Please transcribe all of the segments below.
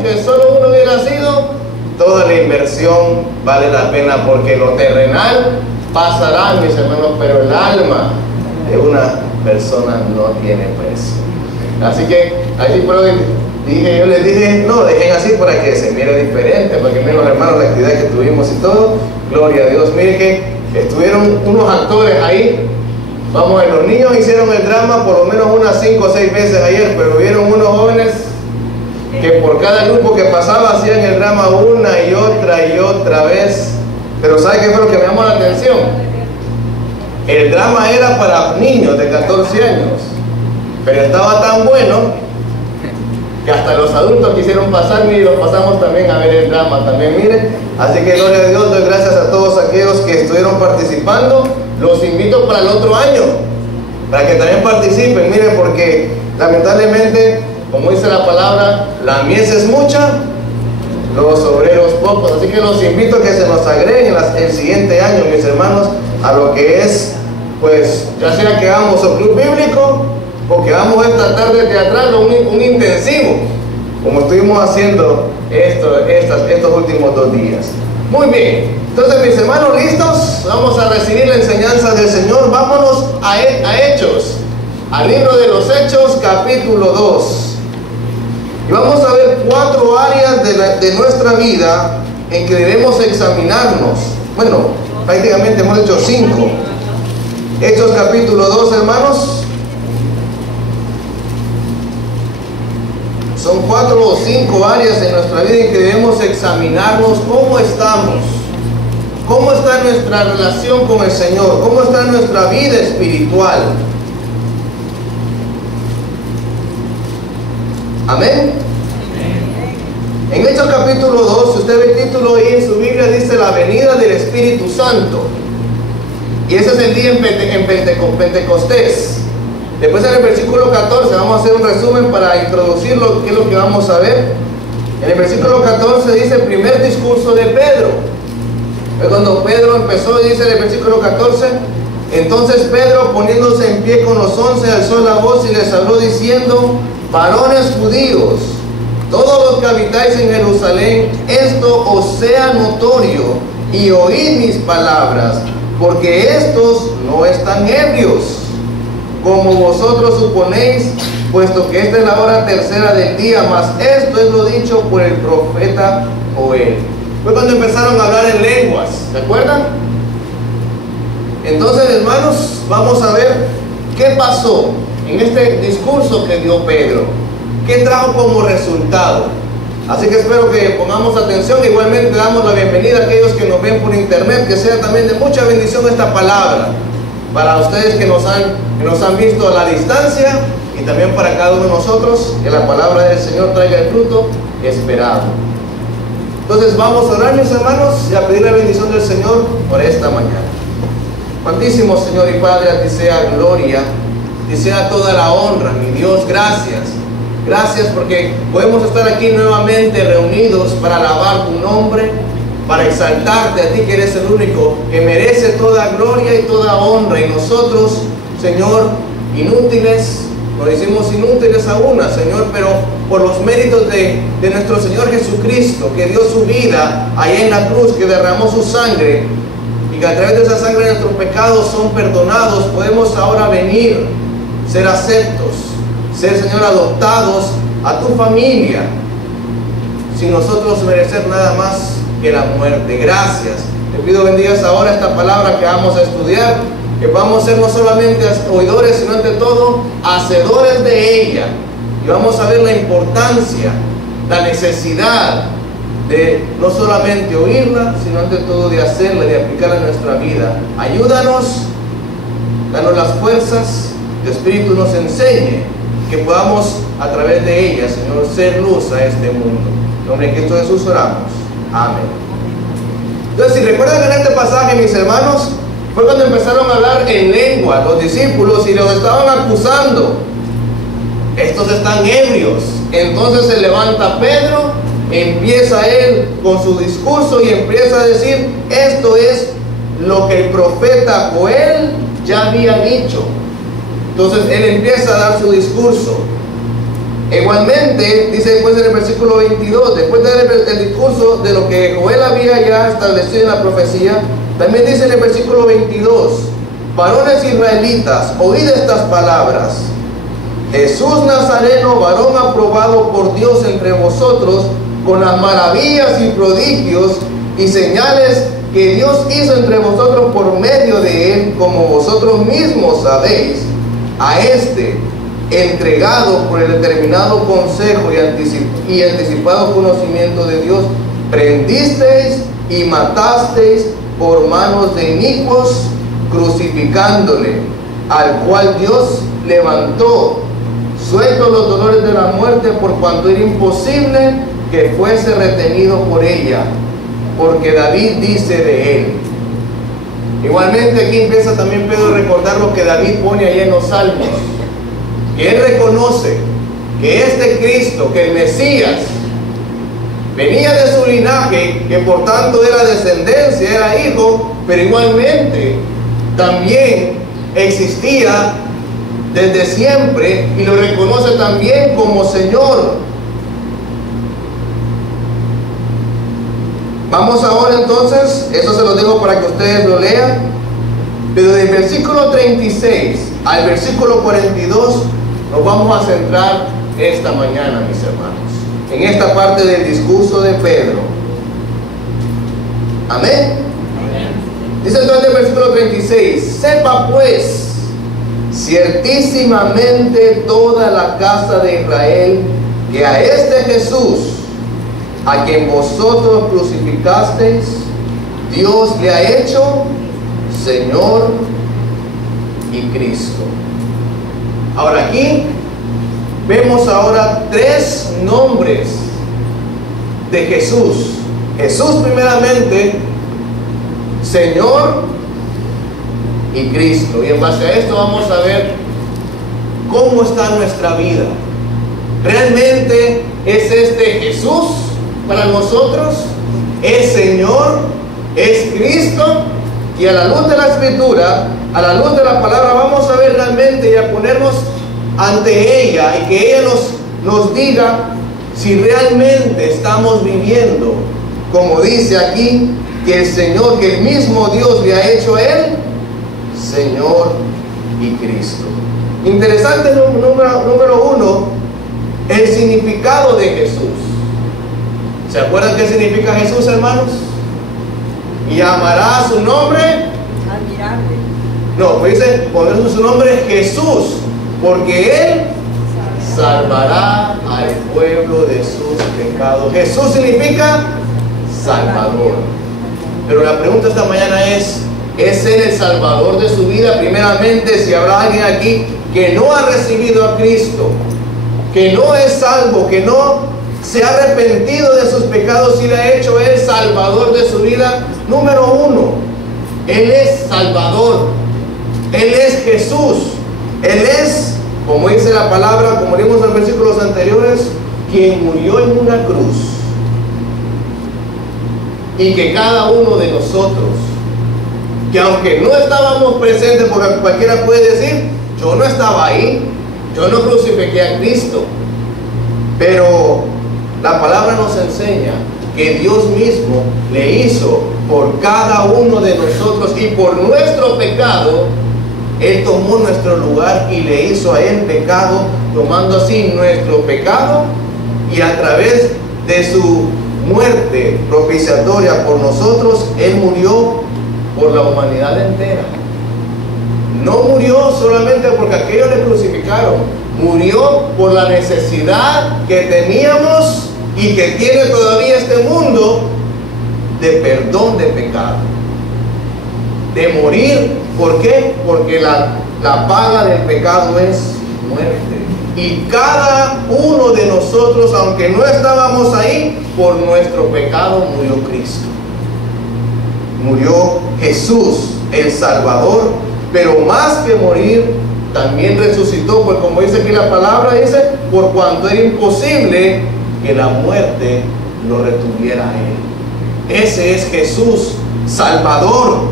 aunque solo uno hubiera sido, toda la inversión vale la pena, porque lo terrenal pasará, mis hermanos, pero el alma de una persona no tiene precio. Así que así yo les dije, no, dejen así para que se mire diferente, para que miren los hermanos la actividad que tuvimos y todo. Gloria a Dios. Miren que estuvieron unos actores ahí. Vamos a ver, los niños hicieron el drama por lo menos unas 5 o 6 veces ayer, pero vieron unos jóvenes que por cada grupo que pasaba hacían el drama una y otra vez. Pero ¿sabe qué fue lo que me llamó la atención? El drama era para niños de 14 años, pero estaba tan bueno que hasta los adultos quisieron pasar, y los pasamos también a ver el drama también, miren. Así que gloria a Dios, doy gracias a todos aquellos que estuvieron participando. Los invito para el otro año, para que también participen, miren, porque lamentablemente, como dice la palabra, la mies es mucha, los obreros pocos. Así que los invito a que se nos agreguen el siguiente año, mis hermanos, a lo que es, pues, ya sea que hagamos un club bíblico o que hagamos esta tarde teatral o un intensivo, como estuvimos haciendo estos últimos 2 días. Muy bien, entonces, mis hermanos, ¿listos? Vamos a recibir la enseñanza del Señor. Vámonos a Hechos, al libro de los Hechos, capítulo 2. Y vamos a ver 4 áreas de nuestra vida en que debemos examinarnos. Bueno, prácticamente hemos hecho 5. Hechos capítulo 2, hermanos. Son 4 o 5 áreas en nuestra vida en que debemos examinarnos cómo estamos. ¿Cómo está nuestra relación con el Señor? ¿Cómo está nuestra vida espiritual? Amén. En Hechos capítulo 2, si usted ve el título ahí en su Biblia, dice la venida del Espíritu Santo. Y ese es el día en Pentecostés. Después en el versículo 14, vamos a hacer un resumen para introducir qué es lo que vamos a ver. En el versículo 14 dice el primer discurso de Pedro. Es cuando Pedro empezó, dice en el versículo 14, entonces Pedro, poniéndose en pie con los 11, alzó la voz y les habló diciendo: varones judíos, todos los que habitáis en Jerusalén, esto os sea notorio, y oíd mis palabras, porque estos no están ebrios, como vosotros suponéis, puesto que esta es la hora tercera del día, mas esto es lo dicho por el profeta Joel. Fue cuando empezaron a hablar en lenguas, ¿se acuerdan? Entonces, hermanos, vamos a ver qué pasó en este discurso que dio Pedro, qué trajo como resultado. Así que espero que pongamos atención. Igualmente damos la bienvenida a aquellos que nos ven por internet, que sea también de mucha bendición esta palabra para ustedes que nos han visto a la distancia, y también para cada uno de nosotros, que la palabra del Señor traiga el fruto esperado. Entonces vamos a orar, mis hermanos, y a pedir la bendición del Señor por esta mañana. Santísimo Señor y Padre, a ti sea gloria, a ti sea toda la honra, mi Dios. Gracias. Gracias porque podemos estar aquí nuevamente reunidos para alabar tu nombre, para exaltarte a ti, que eres el único que merece toda gloria y toda honra. Y nosotros, Señor, inútiles, nos decimos inútiles a una, Señor, pero por los méritos de nuestro Señor Jesucristo, que dio su vida allá en la cruz, que derramó su sangre, y que a través de esa sangre nuestros pecados son perdonados, podemos ahora venir, ser aceptos, ser, Señor, adoptados a tu familia, sin nosotros merecer nada más que la muerte. Gracias. Te pido bendigas ahora esta palabra que vamos a estudiar, que vamos a ser no solamente oidores, sino ante todo hacedores de ella. Y vamos a ver la importancia, la necesidad de no solamente oírla, sino ante todo de hacerla y de aplicarla en nuestra vida. Ayúdanos, danos las fuerzas, que el Espíritu nos enseñe, que podamos a través de ella, Señor, ser luz a este mundo. En nombre de Cristo Jesús oramos. Amén. Entonces, si recuerdan en este pasaje, mis hermanos, fue cuando empezaron a hablar en lengua los discípulos y los estaban acusando. Estos están ebrios. Entonces se levanta Pedro, empieza él con su discurso y empieza a decir: esto es lo que el profeta Joel ya había dicho. Entonces él empieza a dar su discurso. Igualmente, dice después en el versículo 22, después de dar el discurso de lo que Joel había ya establecido en la profecía, también dice en el versículo 22, varones israelitas, oíd estas palabras. Jesús Nazareno, varón aprobado por Dios entre vosotros, con las maravillas y prodigios y señales que Dios hizo entre vosotros por medio de él, como vosotros mismos sabéis, a este entregado por el determinado consejo y anticipado conocimiento de Dios, prendisteis y matasteis por manos de inicuos, crucificándole, al cual Dios levantó, suelto los dolores de la muerte, por cuanto era imposible que fuese retenido por ella, porque David dice de él. Igualmente aquí empieza también Pedro a recordar lo que David pone ahí en los Salmos, que él reconoce que este Cristo, que el Mesías, venía de su linaje, que por tanto era descendencia, era hijo, pero igualmente también existía desde siempre y lo reconoce también como Señor. Vamos ahora entonces, eso se lo digo para que ustedes lo lean, pero del versículo 36 al versículo 42 nos vamos a centrar esta mañana, mis hermanos, en esta parte del discurso de Pedro. Amén. Dice entonces el versículo 36, sepa pues ciertísimamente toda la casa de Israel que a este Jesús, a quien vosotros crucificasteis, Dios le ha hecho Señor y Cristo. Ahora aquí vemos ahora tres nombres de Jesús. Jesús primeramente, Señor y Cristo. Y en base a esto vamos a ver cómo está nuestra vida. ¿Realmente es este Jesús para nosotros? ¿Es Señor? ¿Es Cristo? Y a la luz de la Escritura, a la luz de la palabra, vamos a ver realmente y a ponernos ante ella y que ella nos diga si realmente estamos viviendo como dice aquí, que el Señor, que el mismo Dios le ha hecho a él Señor y Cristo. Interesante número uno, el significado de Jesús. ¿Se acuerdan qué significa Jesús, hermanos? Y amará su nombre admirable. No, pues dice, poner su nombre Jesús, porque él salvará al pueblo de sus pecados. Jesús significa Salvador. Pero la pregunta esta mañana es él el Salvador de su vida? Primeramente, si habrá alguien aquí que no ha recibido a Cristo, que no es salvo, que no se ha arrepentido de sus pecados y le ha hecho él Salvador de su vida, número uno, él es Salvador, él es Jesús, él es, como dice la palabra, como leímos en los versículos anteriores, quien murió en una cruz, y que cada uno de nosotros, que aunque no estábamos presentes, porque cualquiera puede decir, yo no estaba ahí, yo no crucifiqué a Cristo, pero la palabra nos enseña que Dios mismo le hizo por cada uno de nosotros, y por nuestro pecado él tomó nuestro lugar y le hizo a él pecado, tomando así nuestro pecado, y a través de su muerte propiciatoria por nosotros, él murió por la humanidad entera. No murió solamente porque aquellos le crucificaron, murió por la necesidad que teníamos y que tiene todavía este mundo de perdón de pecado, de morir. ¿Por qué? Porque la paga del pecado es muerte. Y cada uno de nosotros, aunque no estábamos ahí, por nuestro pecado murió Cristo. Murió Jesús, el Salvador, pero más que morir, también resucitó, pues como dice aquí la palabra, dice, por cuanto era imposible que la muerte lo retuviera a él. Ese es Jesús, Salvador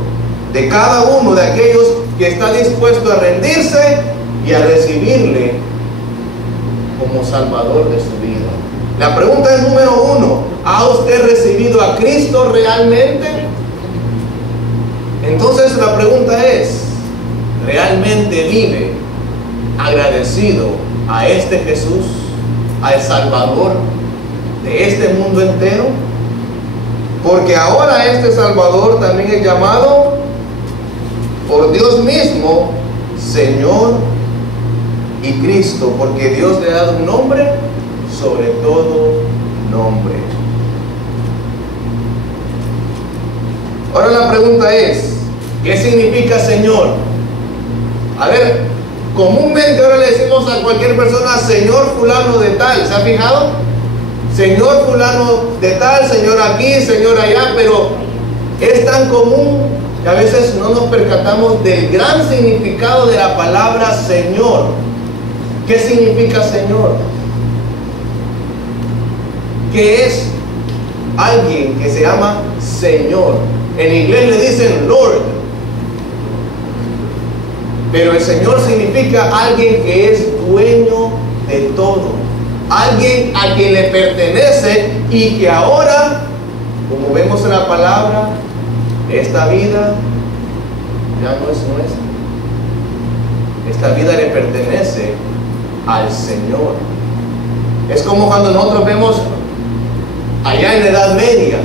de cada uno de aquellos que está dispuesto a rendirse y a recibirle como Salvador de su vida. La pregunta es número 1, ¿ha usted recibido a Cristo realmente? Entonces la pregunta es, ¿realmente vive agradecido a este Jesús, al Salvador de este mundo entero? Porque ahora este Salvador también es llamado por Dios mismo Señor y Cristo, porque Dios le ha dado un nombre sobre todo nombre. Ahora la pregunta es, ¿qué significa Señor? A ver, comúnmente ahora le decimos a cualquier persona Señor fulano de tal, ¿se ha fijado? Señor fulano de tal, Señor aquí, Señor allá, pero es tan común que a veces no nos percatamos del gran significado de la palabra Señor. ¿Qué significa Señor? ¿Qué es alguien que se llama Señor? En inglés le dicen Lord, pero el Señor significa alguien que es dueño de todo, alguien a quien le pertenece y que ahora, como vemos en la palabra, esta vida ya no es nuestra. Esta vida le pertenece al Señor. Es como cuando nosotros vemos allá en la Edad Media,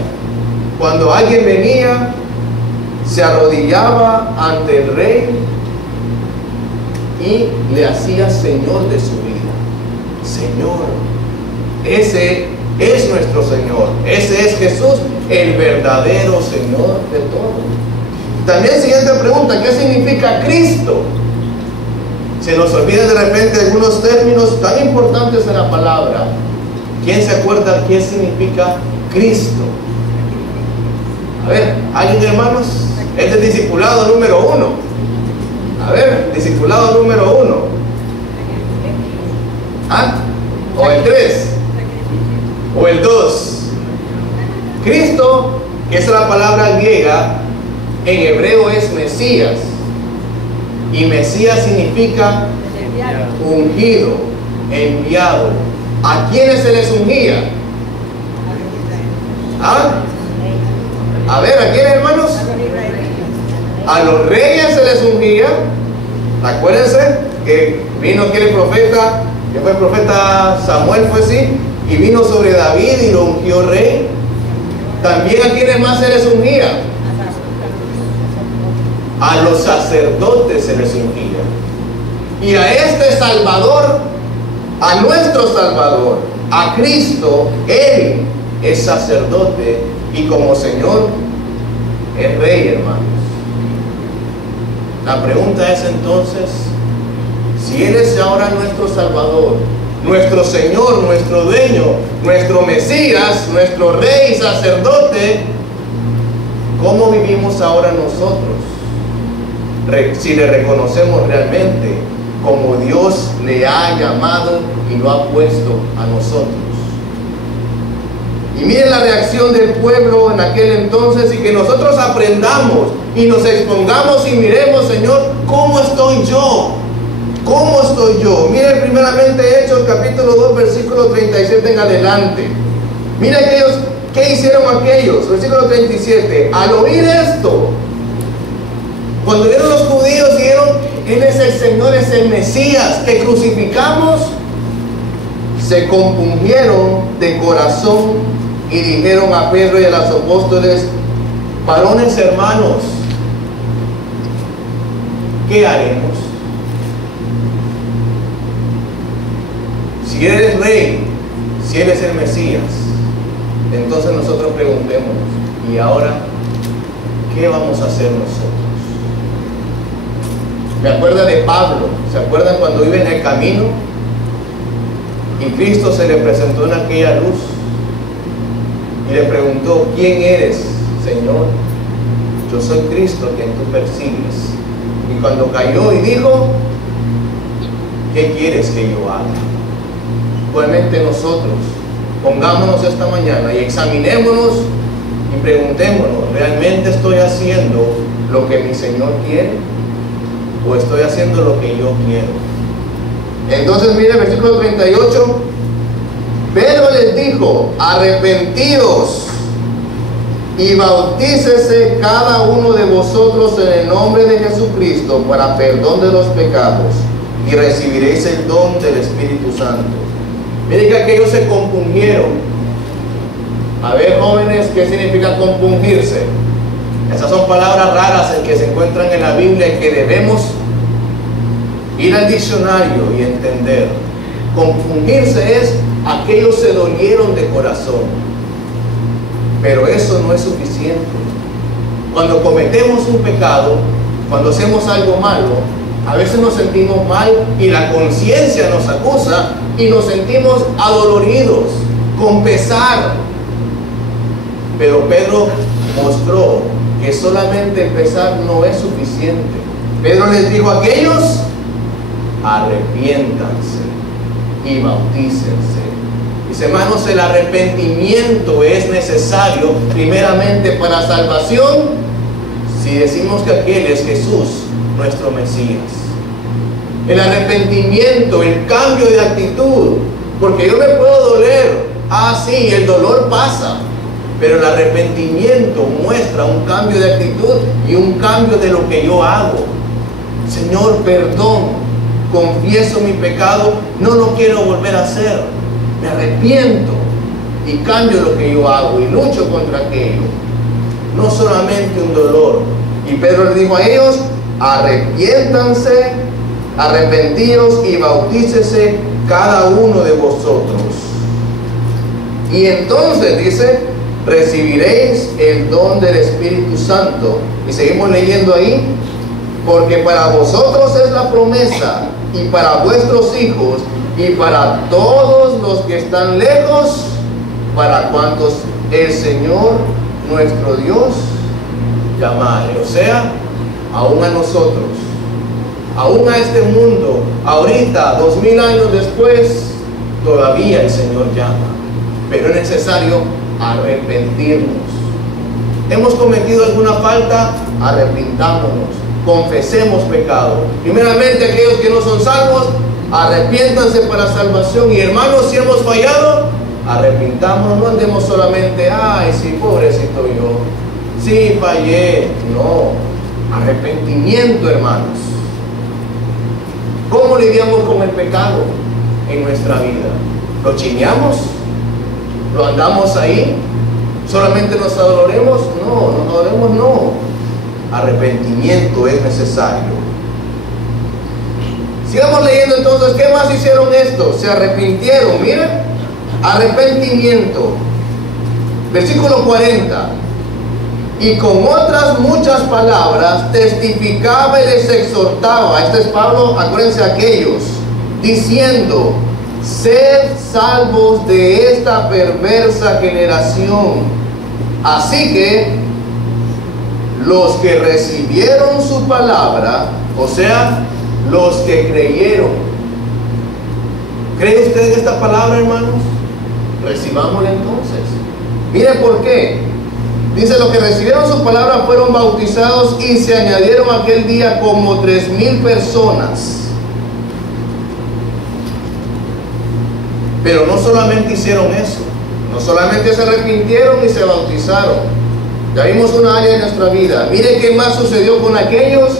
cuando alguien venía, se arrodillaba ante el rey y le hacía Señor de su vida. Señor, ese es nuestro Señor, ese es Jesús, el verdadero Señor de todo. También siguiente pregunta, ¿qué significa Cristo? Se nos olvida de repente algunos términos tan importantes en la palabra. ¿Quién se acuerda qué significa Cristo? A ver, ¿alguien, hermanos? Este es el discipulado número 1. A ver, discipulado número 1. ¿Ah? ¿O el 3? ¿O el 2? Cristo, que es la palabra griega, en hebreo es Mesías. Y Mesías significa ungido, enviado. ¿A quiénes se les ungía? ¿Ah? A ver, ¿a quiénes, hermanos? A los reyes se les ungía. Acuérdense que vino aquel profeta, que fue el profeta Samuel, fue así, y vino sobre David y lo ungió rey. También a quienes más se les ungía. A los sacerdotes se les ungía. Y a este Salvador, a nuestro Salvador, a Cristo, Él es sacerdote y como Señor es Rey, hermanos. La pregunta es entonces, si Él es ahora nuestro Salvador, nuestro Señor, nuestro dueño, nuestro Mesías, nuestro Rey, sacerdote, ¿cómo vivimos ahora nosotros? Si le reconocemos realmente como Dios le ha llamado y lo ha puesto a nosotros. Y miren la reacción del pueblo en aquel entonces, y que nosotros aprendamos y nos expongamos y miremos, Señor, ¿cómo estoy yo? ¿Cómo estoy yo? Miren primeramente Hechos capítulo 2 versículo 37 en adelante. Miren aquellos, ¿qué hicieron aquellos? Versículo 37. Al oír esto, cuando vieron los judíos, dijeron, Él es el Señor, es el Mesías que crucificamos, se compungieron de corazón y dijeron a Pedro y a los apóstoles, varones hermanos, ¿qué haremos? Si Él es Rey, si Él es el Mesías, entonces nosotros preguntémonos, ¿y ahora qué vamos a hacer nosotros? Me acuerdo de Pablo. ¿Se acuerdan cuando iba en el camino y Cristo se le presentó en aquella luz y le preguntó, ¿quién eres, Señor? Yo soy Cristo quien tú persigues. Y cuando cayó y dijo, ¿qué quieres que yo haga? Igualmente nosotros pongámonos esta mañana y examinémonos y preguntémonos, ¿realmente estoy haciendo lo que mi Señor quiere? ¿O estoy haciendo lo que yo quiero? Entonces mire el versículo 38, Pedro les dijo: arrepentíos y bautícese cada uno de vosotros en el nombre de Jesucristo para perdón de los pecados, y recibiréis el don del Espíritu Santo. Miren que aquellos se compungieron. A ver, jóvenes, ¿qué significa compungirse? Esas son palabras raras en que se encuentran en la Biblia y que debemos ir al diccionario y entender. Compungirse es: aquellos se dolieron de corazón. Pero eso no es suficiente. Cuando cometemos un pecado, cuando hacemos algo malo, a veces nos sentimos mal y la conciencia nos acusa y nos sentimos adoloridos, con pesar. Pero Pedro mostró que solamente el pesar no es suficiente. Pedro les dijo a aquellos: arrepiéntanse y bautícense. Mis hermanos, el arrepentimiento es necesario primeramente para salvación, si decimos que aquel es Jesús, nuestro Mesías. El arrepentimiento, el cambio de actitud, porque yo me puedo doler, sí, el dolor pasa, pero el arrepentimiento muestra un cambio de actitud y un cambio de lo que yo hago. Señor, perdón, confieso mi pecado, no lo quiero volver a hacer, me arrepiento y cambio lo que yo hago y lucho contra aquello. No solamente un dolor. Y Pedro le dijo a ellos: arrepiéntanse, arrepentíos y bautícese cada uno de vosotros. Y entonces dice: recibiréis el don del Espíritu Santo. Y seguimos leyendo ahí: porque para vosotros es la promesa, y para vuestros hijos, y para todos los que están lejos, para cuantos el Señor nuestro Dios llamare. O sea, aún a nosotros, aún a este mundo, ahorita, 2000 años después, todavía el Señor llama. Pero es necesario arrepentirnos. ¿Hemos cometido alguna falta? Arrepintámonos, confesemos pecado. Primeramente, aquellos que no son salvos, arrepiéntanse para salvación. Y hermanos, si hemos fallado, arrepintámonos. No andemos solamente: ay, sí, pobrecito yo, sí, fallé. No, arrepentimiento, hermanos. ¿Cómo lidiamos con el pecado en nuestra vida? ¿Lo chineamos? ¿Lo andamos ahí? ¿Solamente nos adoremos? No, nos adoremos no. Arrepentimiento es necesario. Sigamos leyendo entonces. ¿Qué más hicieron estos? Se arrepintieron. Miren, arrepentimiento. Versículo 40. Y con otras muchas palabras testificaba y les exhortaba. Este es Pablo, acuérdense, aquellos, diciendo: sed salvos de esta perversa generación. Así que los que recibieron su palabra, o sea, los que creyeron. ¿Cree usted en esta palabra, hermanos? Recibámosla entonces. Miren por qué. Dice: los que recibieron su palabra fueron bautizados, y se añadieron aquel día como 3000 personas. Pero no solamente hicieron eso, no solamente se arrepintieron y se bautizaron. Ya vimos una área de nuestra vida. Mire qué más sucedió con aquellos,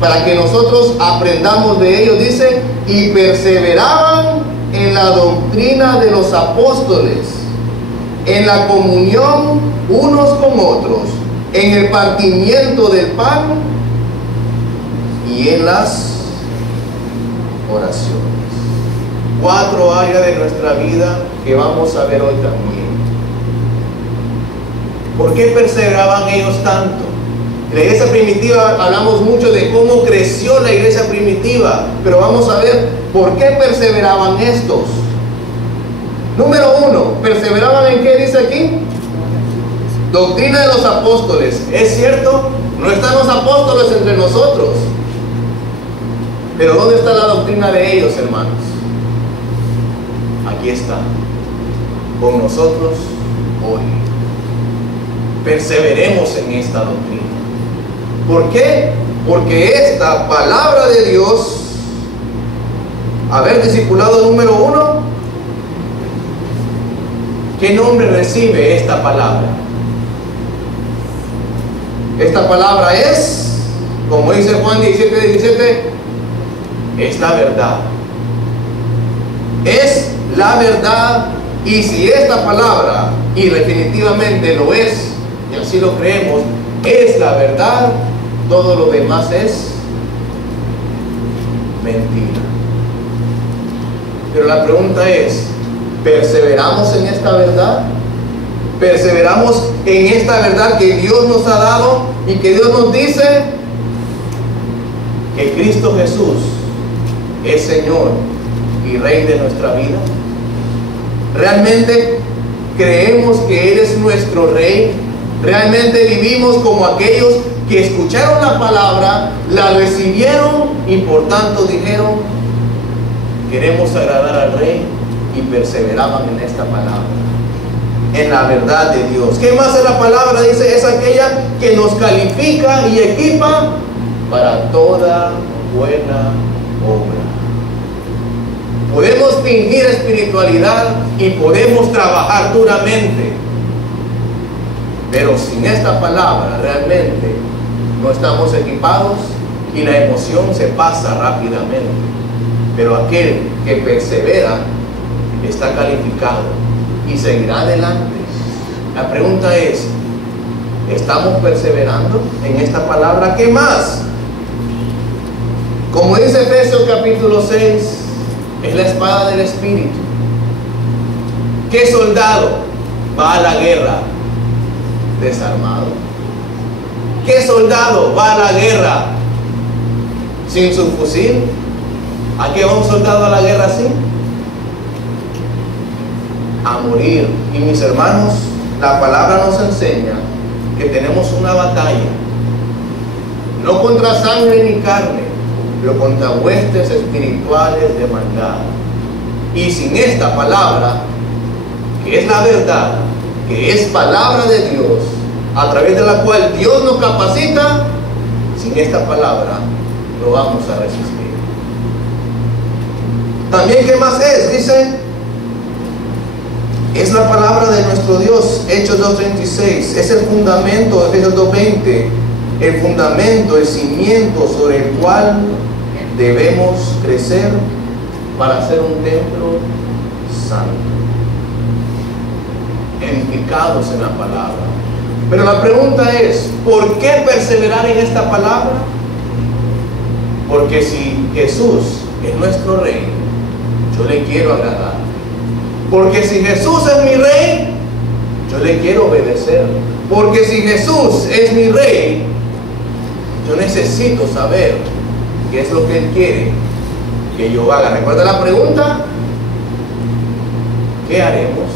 para que nosotros aprendamos de ellos. Dice: y perseveraban en la doctrina de los apóstoles, en la comunión unos con otros, en el partimiento del pan y en las oraciones. 4 áreas de nuestra vida que vamos a ver hoy también. ¿Por qué perseveraban ellos tanto? En la iglesia primitiva hablamos mucho de cómo creció la iglesia primitiva, pero vamos a ver por qué perseveraban estos. Número 1, perseveraban en qué dice aquí: doctrina de los apóstoles. Es cierto, no están los apóstoles entre nosotros, pero ¿dónde está la doctrina de ellos, hermanos? Aquí está, con nosotros hoy. Perseveremos en esta doctrina. ¿Por qué? Porque esta palabra de Dios, a ver, discipulado número 1, ¿qué nombre recibe esta palabra? Esta palabra es, como dice Juan 17:17, es la verdad. Es la verdad. Y si esta palabra, y definitivamente lo es, y así lo creemos, es la verdad, todo lo demás es mentira. Pero la pregunta es, ¿perseveramos en esta verdad? ¿Perseveramos en esta verdad que Dios nos ha dado y que Dios nos dice que Cristo Jesús es Señor y Rey de nuestra vida? ¿Realmente creemos que Él es nuestro Rey? ¿Realmente vivimos como aquellos que escucharon la palabra, la recibieron y por tanto dijeron, queremos agradar al Rey, y perseveraban en esta palabra, en la verdad de Dios? ¿Qué más es la palabra? Dice, es aquella que nos califica y equipa para toda buena obra. Podemos fingir espiritualidad y podemos trabajar duramente, pero sin esta palabra realmente no estamos equipados y la emoción se pasa rápidamente. Pero aquel que persevera está calificado y seguirá adelante. La pregunta es, ¿estamos perseverando en esta palabra? ¿Qué más? Como dice Efesios capítulo 6, es la espada del Espíritu. ¿Qué soldado va a la guerra desarmado? ¿Qué soldado va a la guerra sin su fusil? ¿A qué va un soldado a la guerra así? A morir. Y mis hermanos, la palabra nos enseña que tenemos una batalla, no contra sangre ni carne, pero contra huestes espirituales de maldad. Y sin esta palabra, que es la verdad, que es palabra de Dios, a través de la cual Dios nos capacita, sin esta palabra no vamos a resistir. También, ¿qué más es? Dice, es la palabra de nuestro Dios. Hechos 2:36, es el fundamento, Efesios 2:20, el fundamento, el cimiento sobre el cual debemos crecer para ser un templo santo, edificados en la palabra. Pero la pregunta es, ¿por qué perseverar en esta palabra? Porque si Jesús es nuestro Rey, yo le quiero agradar. Porque si Jesús es mi Rey, yo le quiero obedecer. Porque si Jesús es mi Rey, yo necesito saber qué es lo que Él quiere que yo haga. ¿Recuerda la pregunta? ¿Qué haremos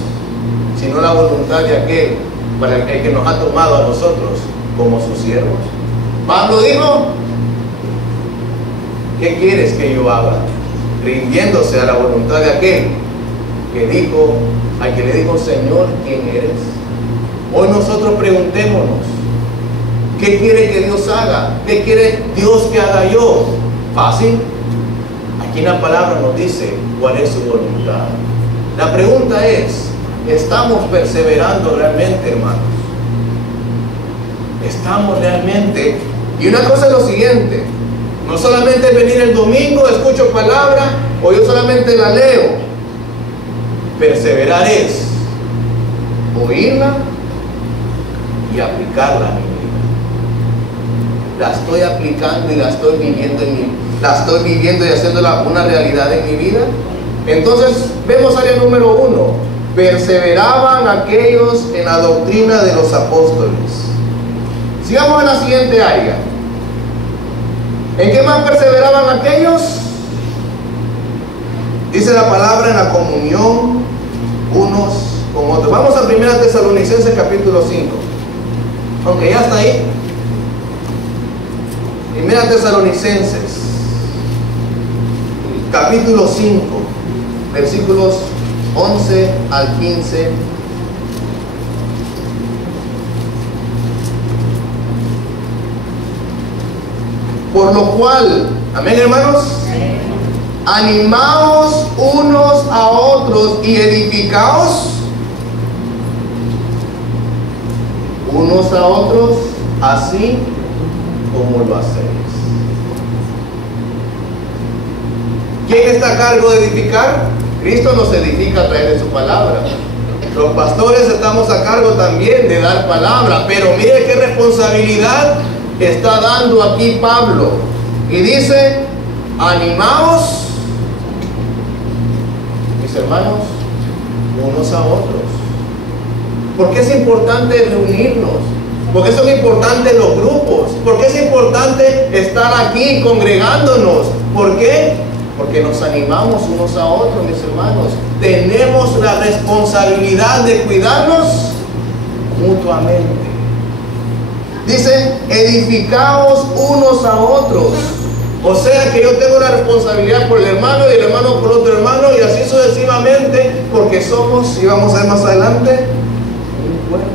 si no la voluntad de aquel para el que nos ha tomado a nosotros como sus siervos? Pablo dijo, ¿qué quieres que yo haga? Rindiéndose a la voluntad de aquel que dijo, al que le dijo, Señor, ¿quién eres? Hoy nosotros preguntémonos, ¿qué quiere que Dios haga? ¿Qué quiere Dios que haga yo? Fácil. Aquí en la palabra nos dice cuál es su voluntad. La pregunta es, ¿estamos perseverando realmente, hermanos? ¿Estamos realmente? Y una cosa es lo siguiente, no solamente venir el domingo, escucho palabra, o yo solamente la leo. Perseverar es oírla y aplicarla a mi vida. La estoy aplicando y la estoy viviendo y haciéndola una realidad en mi vida. Entonces vemos área número 1. Perseveraban aquellos en la doctrina de los apóstoles. Sigamos en la siguiente área. ¿En qué más perseveraban aquellos? Dice la palabra, en la comunión unos con otros. Vamos a 1 Tesalonicenses capítulo 5. Aunque ya está ahí. 1 Tesalonicenses capítulo 5, versículos 11 al 15. Por lo cual, amén, hermanos, animaos unos a otros y edificaos unos a otros, así como lo hacéis. ¿Quién está a cargo de edificar? Cristo nos edifica a través de su palabra. Los pastores estamos a cargo también de dar palabra, pero mire qué responsabilidad está dando aquí Pablo. Y dice, animaos, mis hermanos, unos a otros. ¿Por qué es importante reunirnos? ¿Por qué son importantes los grupos? ¿Por qué es importante estar aquí congregándonos? ¿Por qué? Porque nos animamos unos a otros, mis hermanos. Tenemos la responsabilidad de cuidarnos mutuamente. Dice, edificaos unos a otros. O sea que yo tengo la responsabilidad por el hermano y el hermano por otro hermano y así sucesivamente, porque somos, y vamos a ver más adelante, un cuerpo.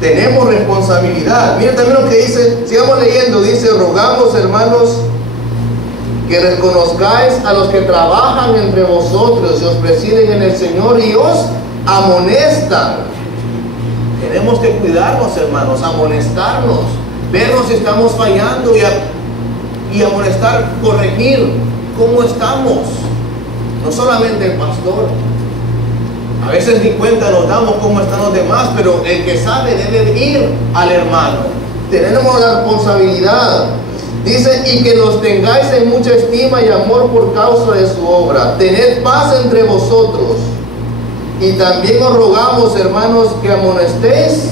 Tenemos responsabilidad. Miren también lo que dice, sigamos leyendo, dice, rogamos, hermanos, que reconozcáis a los que trabajan entre vosotros y os presiden en el Señor y os amonestan. Tenemos que cuidarnos, hermanos, amonestarnos, vernos si estamos fallando y amonestar, corregir cómo estamos. No solamente el pastor. A veces ni cuenta nos damos cómo están los demás, pero el que sabe debe ir al hermano. Tenemos la responsabilidad. Dice, y que los tengáis en mucha estima y amor por causa de su obra. Tened paz entre vosotros. Y también os rogamos, hermanos, que amonestéis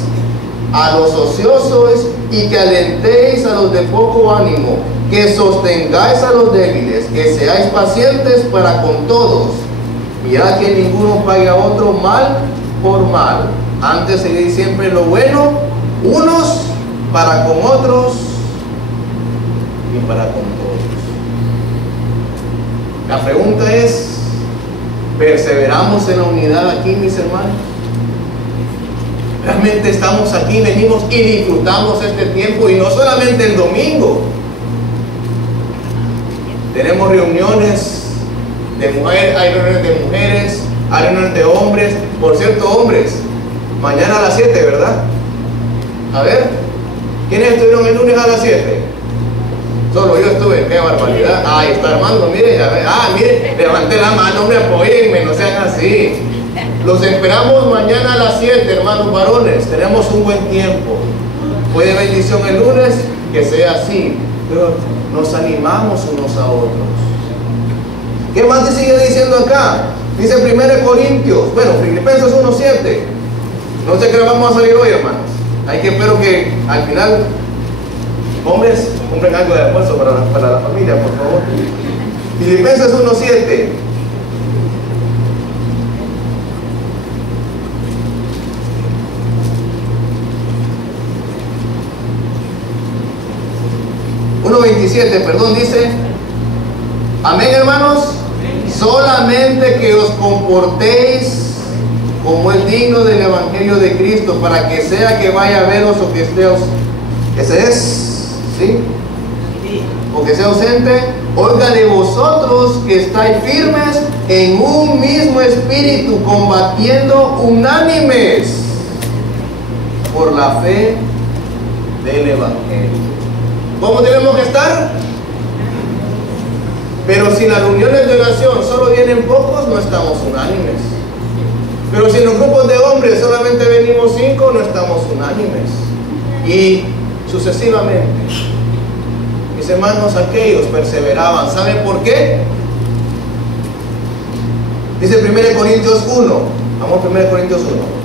a los ociosos y que alentéis a los de poco ánimo, que sostengáis a los débiles, que seáis pacientes para con todos. Mirad que ninguno pague a otro mal por mal. Antes seguid siempre lo bueno, unos para con otros y para con todos. La pregunta es, ¿perseveramos en la unidad aquí, mis hermanos? Realmente estamos aquí, venimos y disfrutamos este tiempo, y no solamente el domingo. Tenemos reuniones de mujeres, hay reuniones de mujeres, hay reuniones de hombres. Por cierto, hombres, mañana a las 7, ¿verdad? A ver, ¿quiénes estuvieron el lunes a las 7? Solo yo estuve, qué barbaridad. Ahí está Armando, mire, a ver. Mire, levanté la mano, hombre, apóyenme, no sean así. Los esperamos mañana a las 7, hermanos varones. Tenemos un buen tiempo. Fue de bendición el lunes, que sea así. Pero nos animamos unos a otros. ¿Qué más te sigue diciendo acá? Dice 1 Corintios, bueno, Filipenses 1:7. No sé qué vamos a salir hoy, hermanos. Hay que, espero que al final, hombres, compren algo de almuerzo para la familia, por favor. Filipenses 1:7. Perdón, dice, amén, hermanos. Solamente que os comportéis como es digno del evangelio de Cristo, para que sea que vaya a veros o que esté ausente. Ese es, ¿sí? O que sea ausente, oiga de vosotros que estáis firmes en un mismo espíritu, combatiendo unánimes por la fe del evangelio. ¿Cómo tenemos que estar? Pero si en las reuniones de oración solo vienen pocos, no estamos unánimes. Pero si en los grupos de hombres solamente venimos 5, no estamos unánimes. Y sucesivamente. Mis hermanos aquellos perseveraban. ¿Saben por qué? Dice 1 Corintios 1. Vamos a 1 Corintios 1.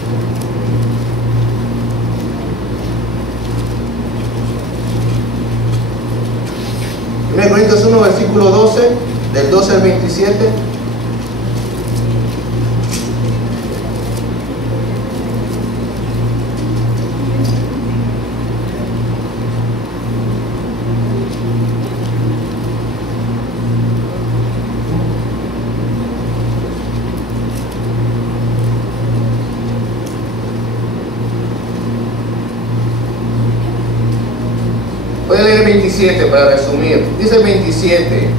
1 Corintios 1, versículo 12, del 12 al 27. Voy a leer 27 para resumir. Dice 27.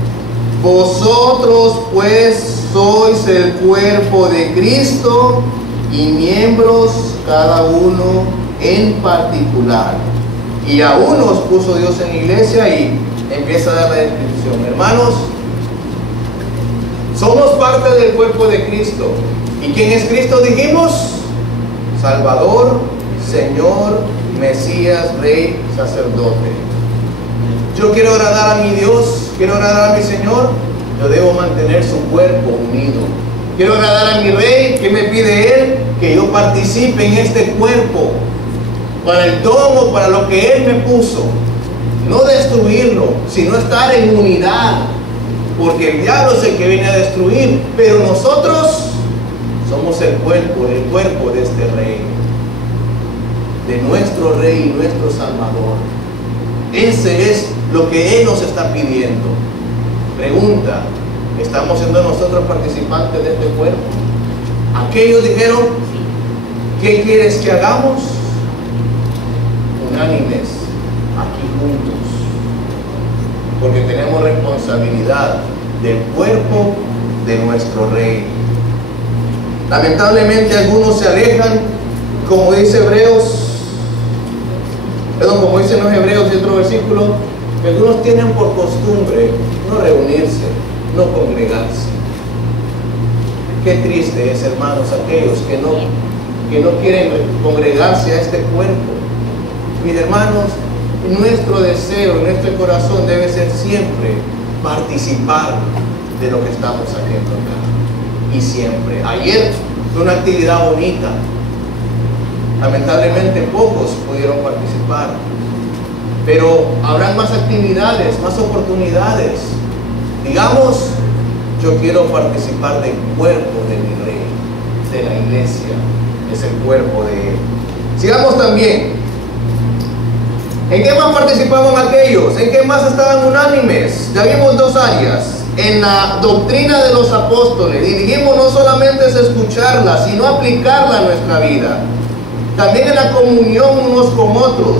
Vosotros pues sois el cuerpo de Cristo y miembros cada uno en particular. Y a unos puso Dios en la iglesia y empieza a dar la descripción. Hermanos, somos parte del cuerpo de Cristo. ¿Y quién es Cristo? Dijimos, Salvador, Señor, Mesías, Rey, Sacerdote. Yo quiero agradar a mi Dios, quiero agradar a mi Señor, yo debo mantener su cuerpo unido. Quiero agradar a mi Rey, ¿qué me pide Él? Que yo participe en este cuerpo para el don o para lo que Él me puso. No destruirlo, sino estar en unidad, porque el diablo es el que viene a destruir, pero nosotros somos el cuerpo de este Rey, de nuestro Rey y nuestro Salvador. Ese es lo que Él nos está pidiendo. Pregunta, ¿estamos siendo nosotros participantes de este cuerpo? Aquellos dijeron, ¿qué quieres que hagamos? Unánimes, aquí juntos, porque tenemos responsabilidad del cuerpo de nuestro Rey. Lamentablemente algunos se alejan, como dice como dicen los Hebreos y otro versículo, que algunos tienen por costumbre no reunirse, no congregarse. Qué triste es, hermanos, aquellos que no quieren congregarse a este cuerpo. Mis hermanos, nuestro deseo, nuestro corazón debe ser siempre participar de lo que estamos haciendo acá. Y siempre. Ayer fue una actividad bonita. Lamentablemente pocos pudieron participar. Pero habrán más actividades, más oportunidades. Digamos, yo quiero participar del cuerpo de mi Rey, de la iglesia. Es el cuerpo de Él. Sigamos también. ¿En qué más participaban aquellos? ¿En qué más estaban unánimes? Ya vimos dos áreas. En la doctrina de los apóstoles. Y dijimos, no solamente es escucharla, sino aplicarla a nuestra vida. También en la comunión unos con otros.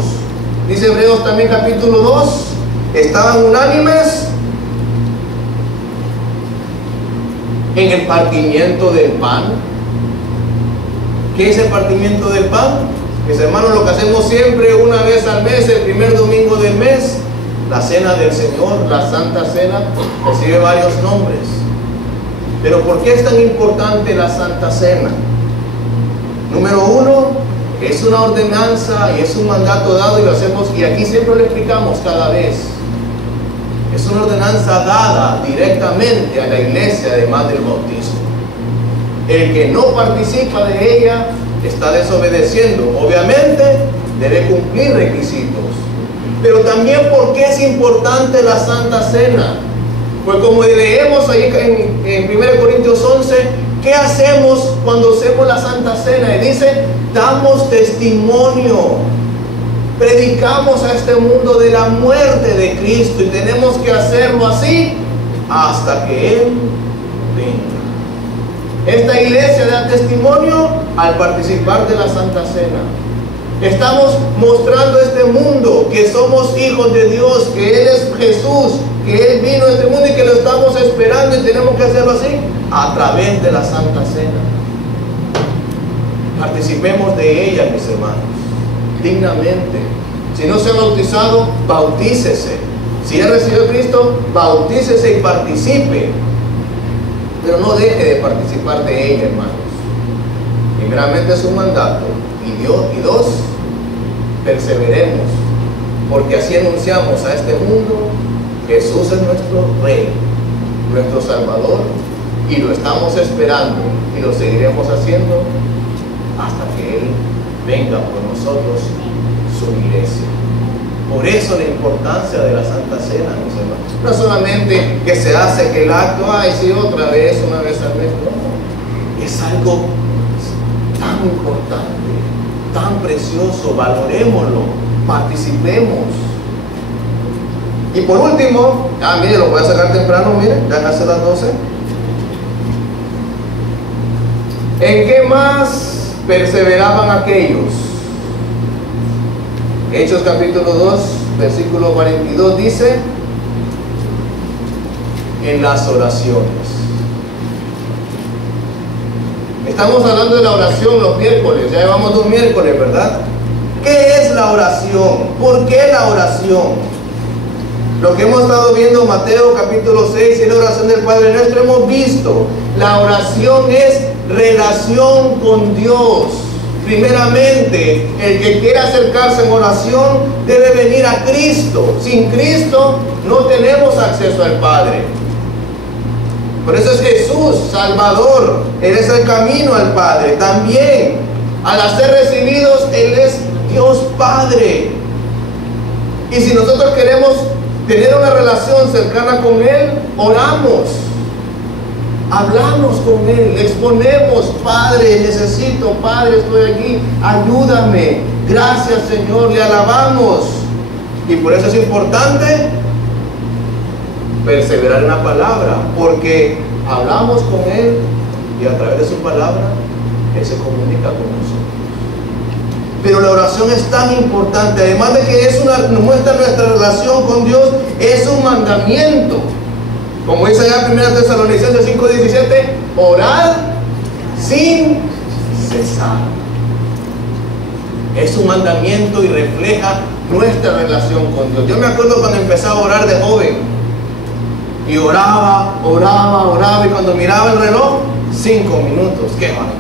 Dice Hebreos también capítulo 2. Estaban unánimes en el partimiento del pan. ¿Qué es el partimiento del pan? Mis hermanos, lo que hacemos siempre una vez al mes, el primer domingo del mes, la cena del Señor, la Santa Cena, recibe varios nombres. Pero ¿por qué es tan importante la Santa Cena? Número uno, es una ordenanza y es un mandato dado y lo hacemos, y aquí siempre lo explicamos cada vez. Es una ordenanza dada directamente a la iglesia, además del bautismo. El que no participa de ella está desobedeciendo. Obviamente debe cumplir requisitos. Pero también, ¿por qué es importante la Santa Cena? Pues como leemos ahí en 1 Corintios 11, ¿qué hacemos cuando hacemos la Santa Cena? Y dice, damos testimonio, predicamos a este mundo de la muerte de Cristo, y tenemos que hacerlo así hasta que Él venga. Esta iglesia da testimonio al participar de la Santa Cena. Estamos mostrando a este mundo que somos hijos de Dios, que Él es Jesús, que Él vino a este mundo y que lo estamos esperando, y tenemos que hacerlo así a través de la Santa Cena. Participemos de ella, mis hermanos, dignamente. Si no se ha bautizado, bautícese. Si ha recibido a Cristo, bautícese y participe. Pero no deje de participar de ella, hermanos. Primeramente es un mandato. Y dos, perseveremos. Porque así anunciamos a este mundo, Jesús es nuestro Rey, nuestro Salvador. Y lo estamos esperando. Y lo seguiremos haciendo hasta que Él venga por nosotros, su iglesia. Por eso la importancia de la Santa Cena, mis hermanos. No solamente que se hace que el acto, ay, sí, otra vez, una vez al mes. No, es algo tan importante, tan precioso. Valorémoslo, participemos. Y por último, mire, lo voy a sacar temprano, mire, ya hace las 12. ¿En qué más perseveraban aquellos? Hechos capítulo 2, versículo 42 dice, en las oraciones. Estamos hablando de la oración los miércoles, ya llevamos 2 miércoles, ¿verdad? ¿Qué es la oración? ¿Por qué la oración? Lo que hemos estado viendo, Mateo capítulo 6, y la oración del Padre Nuestro, hemos visto, la oración es relación con Dios. Primeramente, el que quiera acercarse en oración debe venir a Cristo. Sin Cristo no tenemos acceso al Padre. Por eso es Jesús, Salvador. Él es el camino al Padre. También, al ser recibidos, Él es Dios Padre. Y si nosotros queremos tener una relación cercana con Él, oramos, hablamos con Él, le exponemos: Padre, necesito, Padre, estoy aquí, ayúdame, gracias Señor, le alabamos. Y por eso es importante perseverar en la palabra, porque hablamos con Él y a través de su palabra Él se comunica con nosotros. Pero la oración es tan importante, además de que muestra nuestra relación con Dios, es un mandamiento. Como dice allá en 1 Tesalonicenses 5:17, orad sin cesar. Es un mandamiento y refleja nuestra relación con Dios. Yo me acuerdo cuando empezaba a orar de joven, y oraba, y cuando miraba el reloj, 5 minutos, ¡qué barbaridad!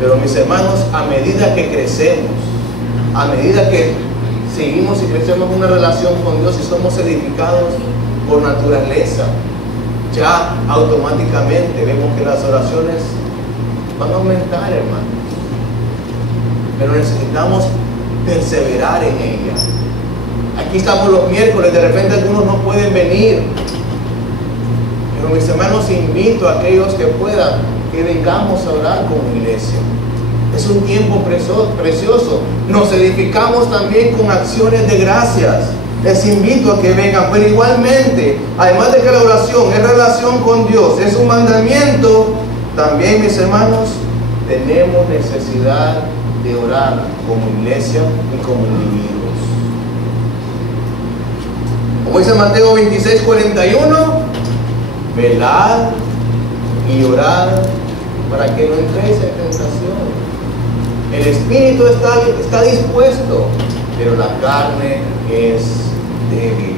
Pero mis hermanos, a medida que crecemos, a medida que seguimos y crecemos en una relación con Dios y somos edificados por naturaleza, ya automáticamente vemos que las oraciones van a aumentar, hermanos. Pero necesitamos perseverar en ellas. Aquí estamos los miércoles, de repente algunos no pueden venir. Pero mis hermanos, invito a aquellos que puedan que vengamos a orar como iglesia. Es un tiempo precioso. Nos edificamos también con acciones de gracias. Les invito a que vengan, pero igualmente, además de que la oración es relación con Dios, es un mandamiento, también, mis hermanos, tenemos necesidad de orar como iglesia y como individuos. Como dice Mateo 26:41, velad y orad para que no entréis en tentación. El espíritu está dispuesto, pero la carne es débil.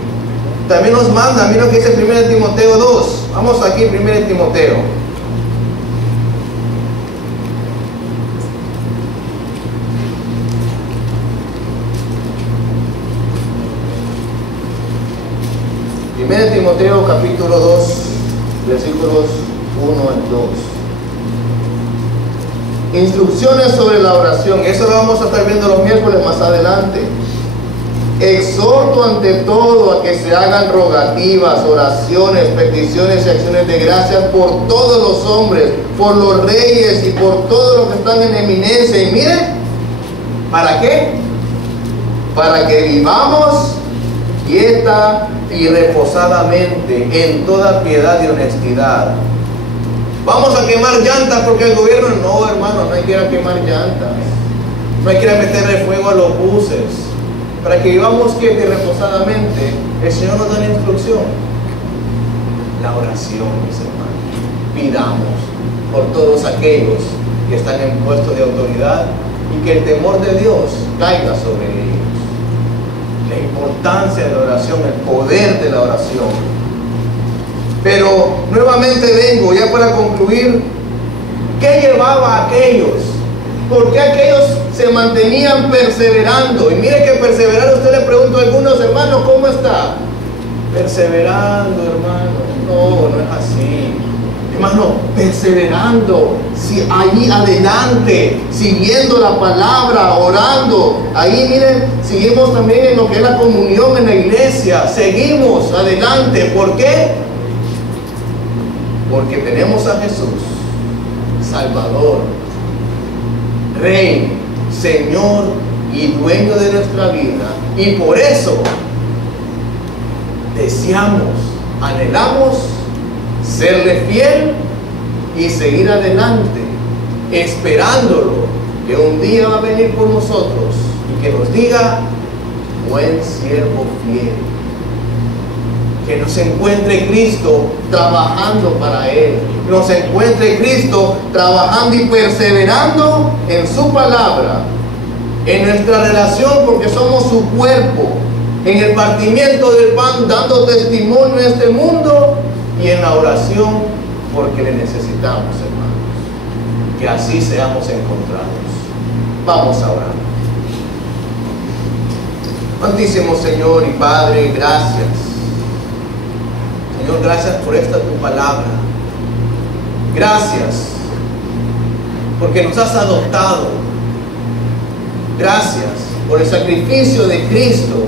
También nos manda, mira lo que dice 1 Timoteo 2. Vamos aquí, 1 Timoteo. Primero Timoteo capítulo 2, versículos 1 al 2. Instrucciones sobre la oración. Eso lo vamos a estar viendo los miércoles más adelante. Exhorto ante todo a que se hagan rogativas, oraciones, peticiones y acciones de gracias por todos los hombres, por los reyes y por todos los que están en eminencia. Y miren, ¿para qué? Para que vivamos quieta y reposadamente en toda piedad y honestidad. Vamos a quemar llantas porque el gobierno, no, hermano, no hay que ir a quemar llantas, no hay que ir a meterle fuego a los buses. Para que vivamos quieta y reposadamente, el Señor nos da la instrucción: la oración, mis hermanos. Pidamos por todos aquellos que están en puestos de autoridad y que el temor de Dios caiga sobre ellos. La importancia de la oración, el poder de la oración. Pero nuevamente vengo ya para concluir. ¿Qué llevaba a aquellos? ¿Por qué aquellos se mantenían perseverando? Y mire que perseverar, usted le pregunto a algunos hermanos, ¿cómo está? Perseverando, hermano. No, no es así. Hermano, perseverando, ahí adelante, siguiendo la palabra, orando. Ahí miren, seguimos también en lo que es la comunión en la iglesia. Seguimos adelante. ¿Por qué? Porque tenemos a Jesús, Salvador, Rey, Señor y dueño de nuestra vida. Y por eso deseamos, anhelamos serle fiel y seguir adelante, esperándolo, que un día va a venir por nosotros y que nos diga: buen siervo fiel. Que nos encuentre Cristo trabajando para Él. Nos encuentre Cristo trabajando y perseverando en su palabra, en nuestra relación porque somos su cuerpo, en el partimiento del pan, dando testimonio en este mundo, y en la oración porque le necesitamos, hermanos. Que así seamos encontrados. Vamos a orar. Santísimo Señor y Padre, gracias. Señor, gracias por esta tu palabra. Gracias porque nos has adoptado. Gracias por el sacrificio de Cristo,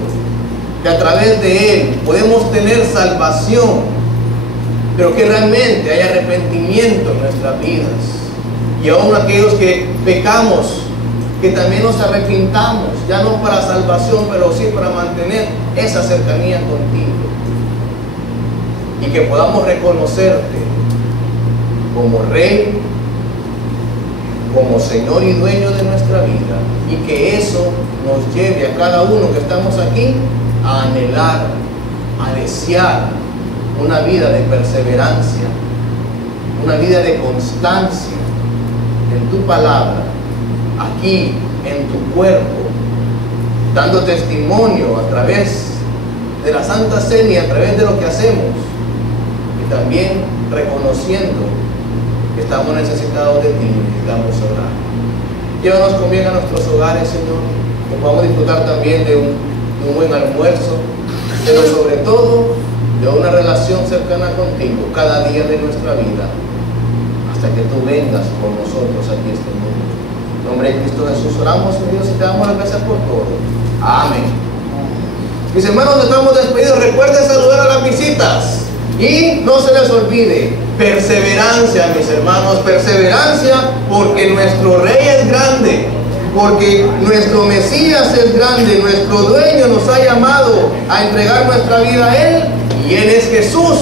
que a través de Él podemos tener salvación, pero que realmente hay arrepentimiento en nuestras vidas. Y aún aquellos que pecamos, que también nos arrepintamos, ya no para salvación, pero sí para mantener esa cercanía contigo. Y que podamos reconocerte como Rey, como Señor y Dueño de nuestra vida, y que eso nos lleve a cada uno que estamos aquí a anhelar, a desear una vida de perseverancia, una vida de constancia en tu palabra, aquí en tu cuerpo, dando testimonio a través de la Santa Cena y a través de lo que hacemos, y también reconociendo que estamos necesitados de ti y necesitamos orar. Llévanos con bien a nuestros hogares, Señor, que podamos disfrutar también de un buen almuerzo, pero sobre todo de una relación cercana contigo cada día de nuestra vida, hasta que tú vengas por nosotros aquí a este mundo. En nombre de Cristo Jesús oramos, Dios, y te damos las gracias por todo. Amén. Mis hermanos, nos estamos despedidos. Recuerden saludar a las visitas. Y no se les olvide, perseverancia, mis hermanos, perseverancia, porque nuestro Rey es grande, porque nuestro Mesías es grande, nuestro Dueño nos ha llamado a entregar nuestra vida a Él, y Él es Jesús,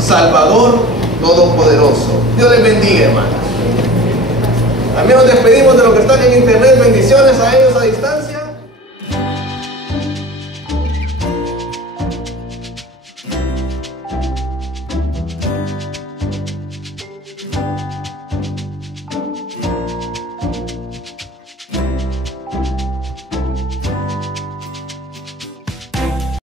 Salvador Todopoderoso. Dios les bendiga, hermanos. También nos despedimos de los que están en internet. Bendiciones a ellos a distancia.